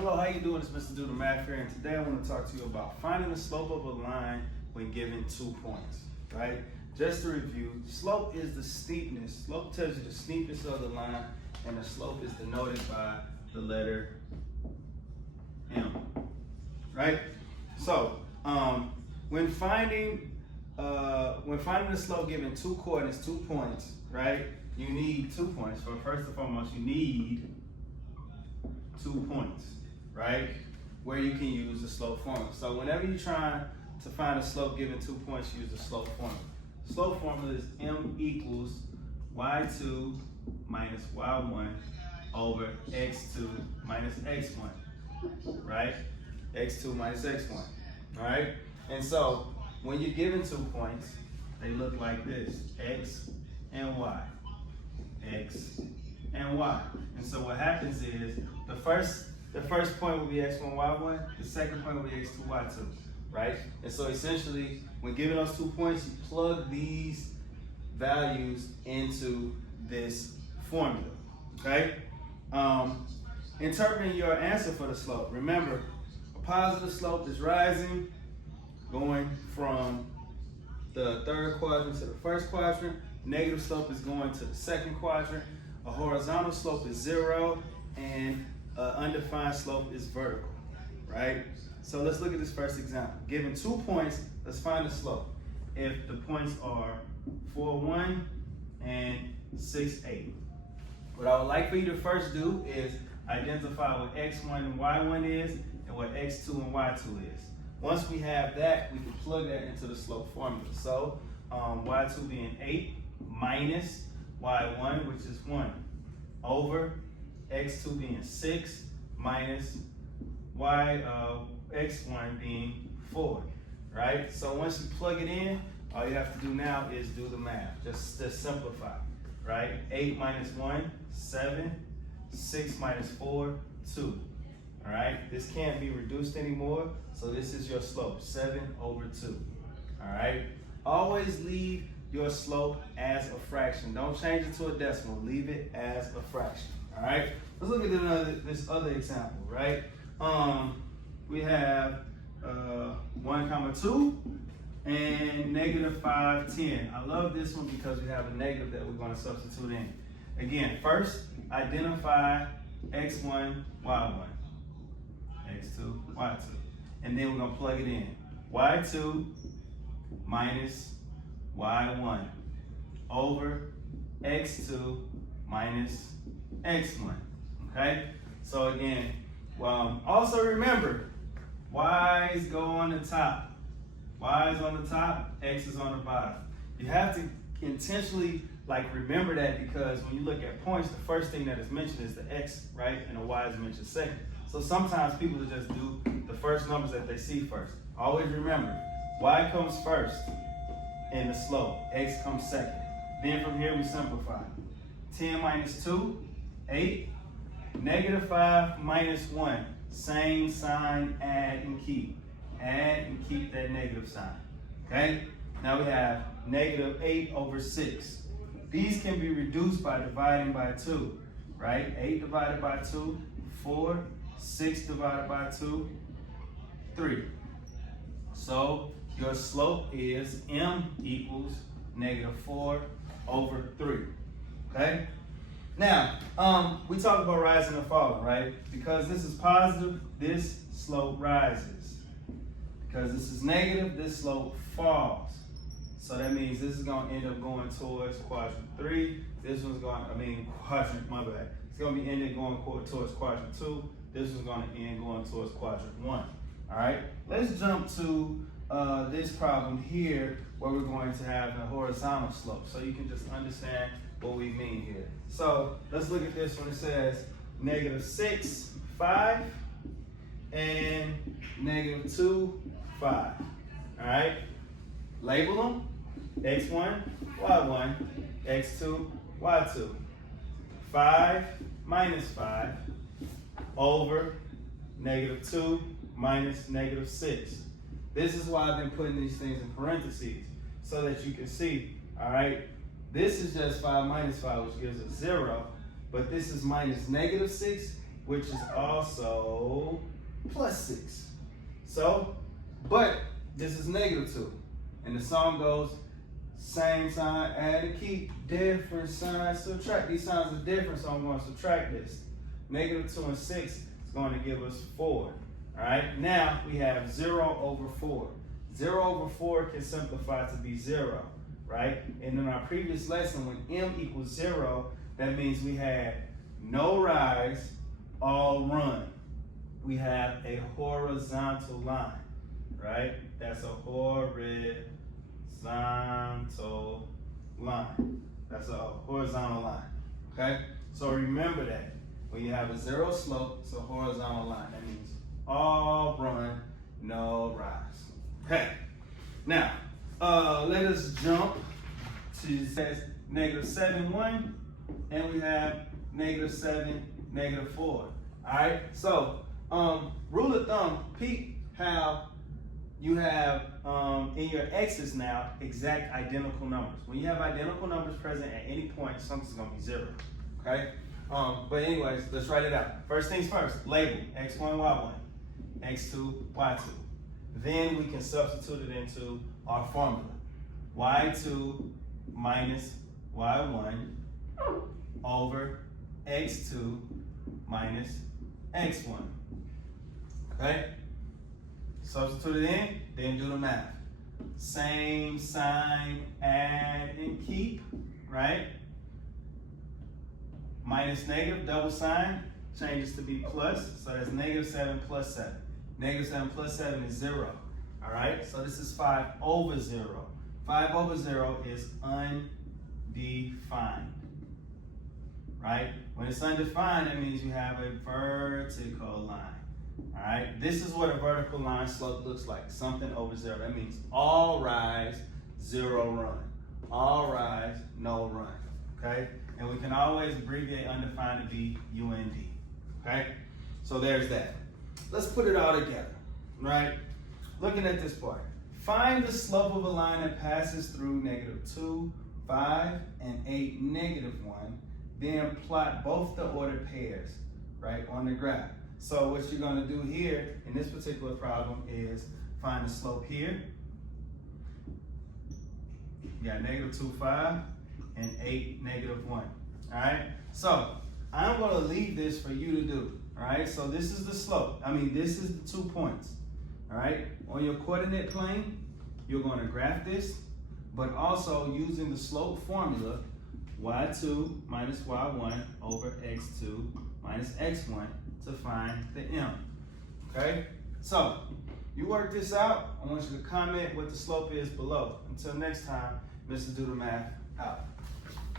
Hello, how you doing? It's Mr. Do the Math here, and today I want to talk to you about finding the slope of a line when given 2 points, right? Just to review, slope is the steepness. Slope tells you the steepness of the line, and the slope is denoted by the letter M, right? So, when finding the slope given 2 coordinates, 2 points, right? You need 2 points. First and foremost, you need 2 points, right? Where you can use the slope formula. So whenever you're trying to find a slope given 2 points, use the slope formula. Slope formula is M equals y2 minus y1 over x2 minus x1, right? x2 minus x1, all right? And so when you're given 2 points, they look like this, x and y, x and y. And so what happens is the first point will be x1, y1, the second point will be x2, y2, right? And so essentially, when given those 2 points, you plug these values into this formula, okay? Interpreting your answer for the slope. Remember, a positive slope is rising, going from the third quadrant to the first quadrant. Negative slope is going to the second quadrant. A horizontal slope is 0, and undefined slope is vertical, right? So let's look at this first example. Given 2 points, let's find the slope. If the points are 4, 1 and 6, 8. What I would like for you to first do is identify what x1 and y1 is and what x2 and y2 is. Once we have that, we can plug that into the slope formula. So y2 being 8 minus y1, which is 1, over x2 being 6 minus x1 being 4, right? So once you plug it in, all you have to do now is do the math. Just simplify, right? 8 minus 1, 7. 6 minus 4, 2. All right? This can't be reduced anymore, so this is your slope, 7 over 2. All right? Always leave your slope as a fraction. Don't change it to a decimal. Leave it as a fraction. All right? Let's look at this other example, right? We have 1, 2 and negative 5, 10. I love this one because we have a negative that we're going to substitute in. Again, first, identify x1, y1, x2, y2. And then we're going to plug it in. y2 minus y1 over x2 minus x1. Okay? So again, also remember, y's go on the top. Y is on the top, x is on the bottom. You have to intentionally remember that, because when you look at points, the first thing that is mentioned is the x, right? And the y is mentioned second. So sometimes people will just do the first numbers that they see first. Always remember, y comes first in the slope, x comes second. Then from here we simplify. 10 minus 2, 8. Negative 5 minus 1, same sign, add and keep. Add and keep that negative sign, okay? Now we have negative 8 over 6. These can be reduced by dividing by 2, right? 8 divided by 2, 4. 6 divided by 2, 3. So your slope is M equals negative 4 over 3, okay? Now, we talked about rising and falling, right? Because this is positive, this slope rises. Because this is negative, this slope falls. So that means this is going to end up going towards quadrant 3. This one's going, quadrant, my bad. It's going to be ended going towards quadrant 2. This one's going to end going towards quadrant 1. All right, let's jump to this problem here where we're going to have a horizontal slope, so you can just understand what we mean here. So let's look at this one. It says negative 6, 5, and negative 2, 5. All right, label them. x1, y1, x2, y2. 5 minus 5 over negative 2 minus negative 6. This is why I've been putting these things in parentheses, so that you can see, all right, this is just 5 minus 5, which gives us 0, but this is minus negative 6, which is also plus 6. So, but this is -2. And the song goes, same sign, add and keep, different sign, subtract. These signs are different, so I'm going to subtract this. -2 and 6 is going to give us 4. All right, now we have 0 over 4. 0 over 4 can simplify to be 0, right? And in our previous lesson, when m equals 0, that means we had no rise, all run. We have a horizontal line, right? That's a horizontal line. That's a horizontal line, okay? So remember that. When you have a 0 slope, it's a horizontal line. That means all run, no rise. Okay, now let us jump to, it says -7, 1, and we have -7, -4. All right, so rule of thumb, peep how you have in your x's now exact identical numbers. When you have identical numbers present at any point, something's gonna be 0. Okay, but anyways, let's write it out. First things first, label x1, y1, x2, y2. Then we can substitute it into our formula. y2 minus y1 over x2 minus x1. Okay? Substitute it in, then do the math. Same sign, add and keep, right? Minus negative, double sign, changes to be plus, so that's -7 plus 7. -7 plus 7 is 0. All right, so this is 5 over 0. 5 over 0 is undefined, right? When it's undefined, that means you have a vertical line. All right, this is what a vertical line slope looks like, something over 0. That means all rise, 0 run. All rise, no run, okay? And we can always abbreviate undefined to be UND, okay? So there's that. Let's put it all together, right? Looking at this part. Find the slope of a line that passes through -2, 5, and 8, -1. Then plot both the ordered pairs, right, on the graph. So what you're gonna do here in this particular problem is find the slope here. You got -2, 5, and 8, -1. All right, so I'm gonna leave this for you to do. All right, so this is the slope. This is the 2 points. All right, on your coordinate plane, you're gonna graph this, but also using the slope formula, y2 minus y1 over x2 minus x1 to find the m. Okay, so you work this out. I want you to comment what the slope is below. Until next time, Mr. Do the Math out.